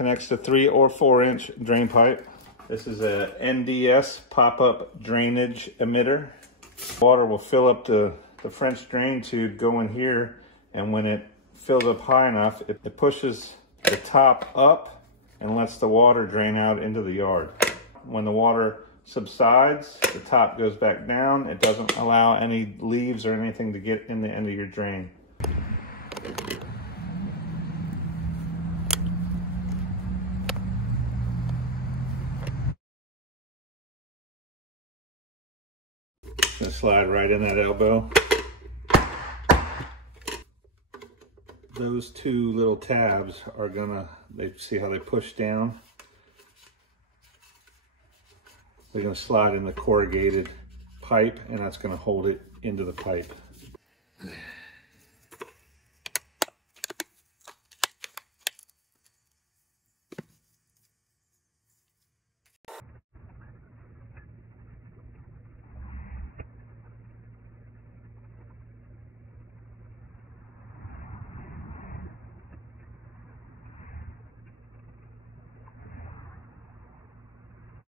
connects to 3 or 4 inch drain pipe. This is a NDS pop-up drainage emitter. Water will fill up the French drain tube, go in here, and when it fills up high enough, it pushes the top up and lets the water drain out into the yard. When the water subsides, the top goes back down. It doesn't allow any leaves or anything to get in the end of your drain. Gonna slide right in that elbow. Those 2 little tabs are see how they push down? They're gonna slide in the corrugated pipe, and that's gonna hold it into the pipe.